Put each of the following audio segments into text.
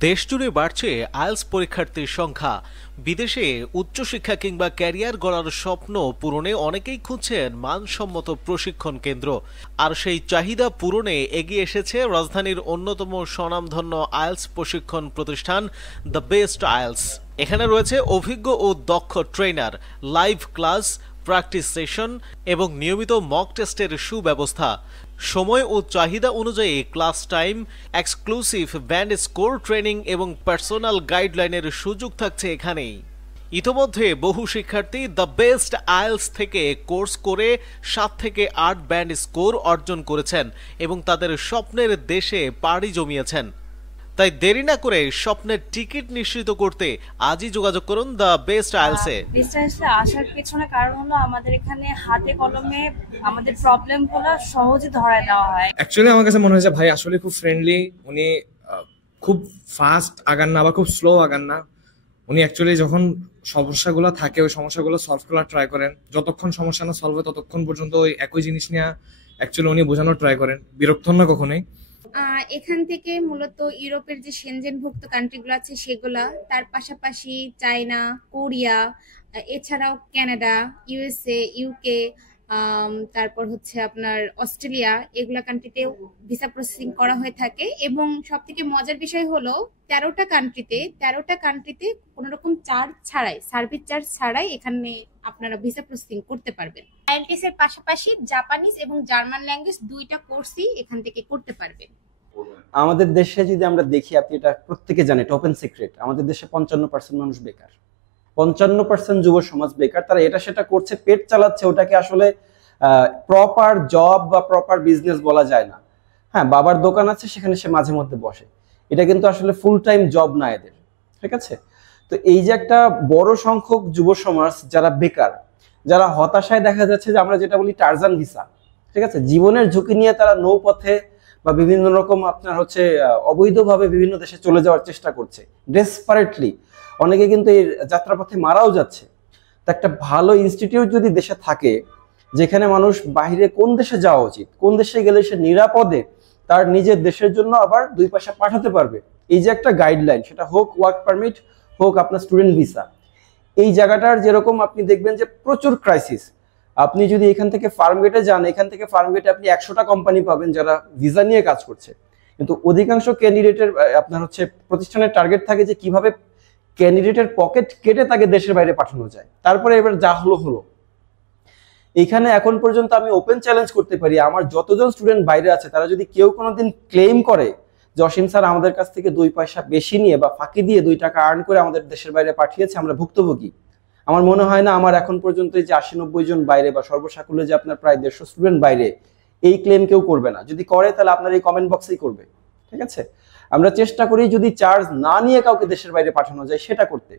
দেশজুড়ে বাড়ছে আইএলটিএস পরীক্ষার্থীর সংখ্যা। বিদেশে উচ্চশিক্ষা কিংবা ক্যারিয়ার গড়ার স্বপ্ন পূরণে অনেকেই খুঁজছেন মানসম্মত প্রশিক্ষণ কেন্দ্র। আর সেই চাহিদা পূরণে এগিয়ে এসেছে রাজধানীর অন্যতম স্বনামধন্য আইএলটিএস প্রশিক্ষণ প্রতিষ্ঠান দ্য বেস্ট আইএলটিএস। এখানে রয়েছে অভিজ্ঞ ও দক্ষ trainer, live class, practice session এবং নিয়মিত মক টেস্টের সুব্যবস্থা। সময় ও চাহিদা অনুযায়ী class time, exclusive band score training এবং পার্সোনাল গাইডলাইনের সুযোগ থাকছে এখানেই। ইতোমধ্যে বহু শিক্ষার্থী দ্য বেস্ট আইএলটিএস থেকে কোর্স করে 7 থেকে 8 ব্যান্ড স্কোর অর্জন করেছেন এবং তাদের স্বপ্নের দেশে পাড়ি জমিয়েছেন। তাই দেরি না করে স্বপ্নের টিকিট নিশ্চিত করতে আজই যোগাযোগ করুন দ্য বেস্ট আইএলটিএস-এ। বেস্ট আইএলটিএস-এ আসার পেছনে কারণ হলো আমাদের এখানে হাতে কলমে আমাদের প্রবলেমগুলো সহজে ধরায় দেওয়া হয়। অ্যাকচুয়ালি আমার কাছে মনে হয়েছে ভাই আসলে খুব ফ্রেন্ডলি, উনি খুব ফাস্ট আগান না বা খুব স্লো আগান না। উনি অ্যাকচুয়ালি যখন সমস্যাগুলো থাকে ওই সমস্যাগুলো সলভ করার ট্রাই করেন, যতক্ষণ সমস্যা না সলভ হয় ততক্ষণ পর্যন্ত ওই একই জিনিস নিয়ে অ্যাকচুয়ালি উনি বোঝানোর ট্রাই করেন, বিরক্ত হন না কখনোই। এখান থেকে মূলত ইউরোপের যে সেনজেনভুক্ত কান্ট্রিগুলো আছে সেগুলা, তার পাশাপাশি চায়না, কোরিয়া, এছাড়াও কানাডা, ইউএসএ, ইউকে, তারপর হচ্ছে আপনার অস্ট্রেলিয়া, এগুলা কান্ট্রিতেও ভিসা প্রসেসিং করা হয়ে থাকে। এবং সব থেকে মজার বিষয় হলো 13টা কান্ট্রিতে কোনো রকম চার্জ ছাড়াই, সার্ভিস চার্জ ছাড়াই এখানে আপনারা ভিসা প্রসেসিং করতে পারবেন। আইএলটিএস এর পাশাপাশি জাপানিজ এবং জার্মান ল্যাঙ্গুয়েজ 2টা কোর্সই এখান থেকে করতে পারবেন। আমাদের দেশে যদি আমরা দেখি, আপনি এটা প্রত্যেকে জানেন, এটা ওপেন সিক্রেট, আমাদের দেশে 55% মানুষ বেকার, 55% যুব সমাজ বেকার। তারা এটা সেটা করছে, পেট চালাচ্ছে, ওটাকে আসলে প্রপার জব বা প্রপার বিজনেস বলা যায় না। হ্যাঁ, বাবার দোকান আছে, সেখানে সে মাঝে মধ্যে বসে, এটা কিন্তু আসলে ফুল টাইম জব না এদের, ঠিক আছে? তো এই যে একটা বড় সংখ্যক যুব সমাজ যারা বেকার, যারা হতাশায়, দেখা যাচ্ছে যে আমরা যেটা বলি টারজান ভিসা, ঠিক আছে, জীবনের ঝুঁকি নিয়ে তারা নৌপথে বা বিভিন্ন রকম আপনার হচ্ছে অবৈধভাবে বিভিন্ন দেশে চলে যাওয়ার চেষ্টা করছে ডেসপারেটলি। অনেকে কিন্তু এই যাত্রাপথে মারাও যাচ্ছে। তো একটা ভালো ইনস্টিটিউট যদি দেশে থাকে, যেখানে মানুষ বাহিরে কোন দেশে যাওয়া উচিত, কোন দেশে গেলে সে নিরাপদে তার নিজের দেশের জন্য আবার 2 পয়সা পাঠাতে পারবে, এই যে একটা গাইডলাইন, সেটা হোক ওয়ার্ক পারমিট, হোক আপনার স্টুডেন্ট ভিসা, এই জায়গাটার যেরকম আপনি দেখবেন যে প্রচুর ক্রাইসিস। আপনি যদি এখান থেকে ফার্মগেটে যান, এখান থেকে ফার্মগেটে আপনি 100টা কোম্পানি পাবেন যারা ভিসা নিয়ে কাজ করছে, কিন্তু অধিকাংশ ক্যান্ডিডেটের আপনার হচ্ছে প্রতিষ্ঠানের টার্গেট থাকে যে কিভাবে ক্যান্ডিডেটের পকেট কেটে তাকে দেশের বাইরে পাঠানো যায়। তারপরে এবার যা হলো হলো। এখানে এখন পর্যন্ত আমি ওপেন চ্যালেঞ্জ করতে পারি, আমার যতজন স্টুডেন্ট বাইরে আছে তারা যদি কেউ কোনোদিন ক্লেম করে যে অসীম স্যার আমাদের কাছ থেকে 2 পয়সা বেশি নিয়ে বা ফাঁকি দিয়ে 2 টাকা আর্ন করে আমাদের দেশের বাইরে পাঠিয়েছে, আমরা ভুক্তভোগী, আমার মনে হয় না আমার এখন পর্যন্ত যে 80-90 জন বাইরে বা সর্বসাকুল্যে যে আপনার প্রায় 150 স্টুডেন্ট বাইরে, এই ক্লেম কেউ করবে না। যদি করে তাহলে আপনার এই কমেন্ট বক্সেই করবে, ঠিক আছে? আমরা চেষ্টা করি যদি চার্জ না নিয়ে কাউকে দেশের বাইরে পাঠানো যায় সেটা করতে।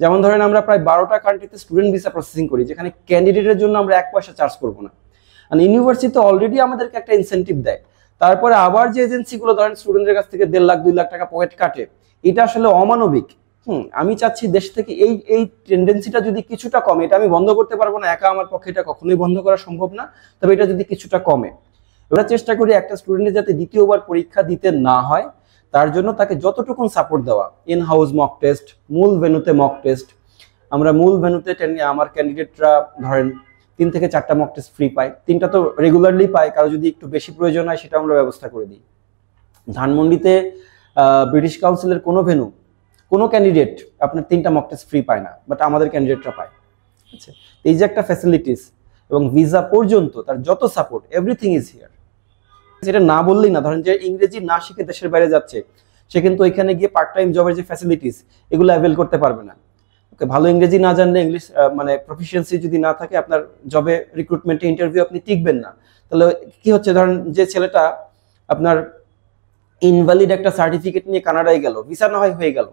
যেমন ধরেন আমরা প্রায় 12টা কান্ট্রিতে স্টুডেন্ট ভিসা প্রসেসিং করি, যেখানে ক্যান্ডিডেটের জন্য আমরা 1 পয়সা চার্জ করবো না। আর ইউনিভার্সিটি অলরেডি আমাদেরকে একটা ইনসেন্টিভ দেয়, তারপরে আবার যে এজেন্সিগুলো ধরেন স্টুডেন্টদের কাছ থেকে 1.5 লাখ 2 লাখ টাকা পকেট কাটে, এটা আসলে অমানবিক। আমি চাচ্ছি দেশ থেকে এই টেন্ডেন্সিটা যদি কিছুটা কমে, এটা আমি বন্ধ করতে পারবো না, একা আমার পক্ষে এটা কখনোই বন্ধ করা সম্ভব না, তবে এটা যদি কিছুটা কমে, আমরা চেষ্টা করি একটা স্টুডেন্টের যাতে দ্বিতীয়বার পরীক্ষা দিতে না হয়, তার জন্য তাকে যতটুকুন সাপোর্ট দেওয়া। ইন হাউস মক টেস্ট, মূল ভেন্যুতে মক টেস্ট, আমরা মূল ভেন্যুতে আমার ক্যান্ডিডেটরা ধরেন 3 থেকে 4টা মক টেস্ট ফ্রি পায়, 3টা তো রেগুলারলি পায়, কারো যদি একটু বেশি প্রয়োজন হয় সেটা আমরা ব্যবস্থা করে দিই। ধানমন্ডিতে ব্রিটিশ কাউন্সিলের কোনো ভেন্যু, কোনো ক্যান্ডিডেট আপনার 3টা মক টেস্ট ফ্রি পায় না, বাট আমাদের ক্যান্ডিডেটরা পায়। আচ্ছা, এই যে একটা ফ্যাসিলিটিস এবং ভিসা পর্যন্ত তার যত সাপোর্ট, এভরিথিং ইজ হিয়ার। যেটা না বললেই না, ধরেন যে ইংরেজি না শিখে দেশের বাইরে যাচ্ছে, সে কিন্তু ওইখানে গিয়ে পার্ট টাইম জবের যে ফ্যাসিলিটিস এগুলো অ্যাভেল করতে পারবে না। ওকে, ভালো ইংরেজি না জানলে, ইংলিশ মানে প্রফিসিয়েন্সি যদি না থাকে, আপনার জবে রিক্রুটমেন্টে ইন্টারভিউ আপনি টিকবেন না। তাহলে কি হচ্ছে, ধরেন যে ছেলেটা আপনার ইনভ্যালিড একটা সার্টিফিকেট নিয়ে কানাডায় গেল, ভিসা না হয় হয়ে গেল,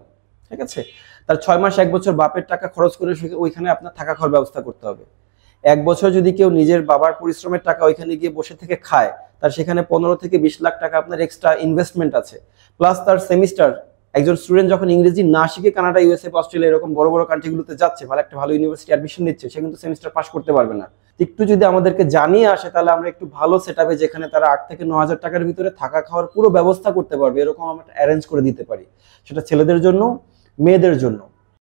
ঠিক আছে, তার 6 মাস 1 বছর বাপের টাকা খরচ করে ওইখানে আপনার থাকা খাওয়ার ব্যবস্থা করতে হবে। 1 বছর যদি কেউ নিজের বাবার পরিশ্রমের টাকা ওইখানে গিয়ে বসে থেকে খায়, তার সেখানে 15 থেকে 20 লাখ টাকা আপনার এক্সট্রা ইনভেস্টমেন্ট আছে, প্লাস তার সেমিস্টার। একজন স্টুডেন্ট যখন ইংরেজি না শিখে কানাডা, ইউএসএ, অস্ট্রেলিয়া এরকম বড় বড় কান্ট্রিগুলোতে যাচ্ছে, ভালো একটা ভালো ইউনিভার্সিটি অ্যাডমিশন নিচ্ছে, সে কিন্তু সেমিস্টার পাস করতে পারবে না। একটু যদি আমাদেরকে জানিয়ে আসে, তাহলে আমরা একটু ভালো সেটআপে, যেখানে তারা 8 থেকে 9 হাজার টাকার ভিতরে থাকা খাওয়ার পুরো ব্যবস্থা করতে পারবে, এরকম আমরা অ্যারেঞ্জ করে দিতে পারি। সেটা ছেলেদের জন্য, মেয়েদের জন্য।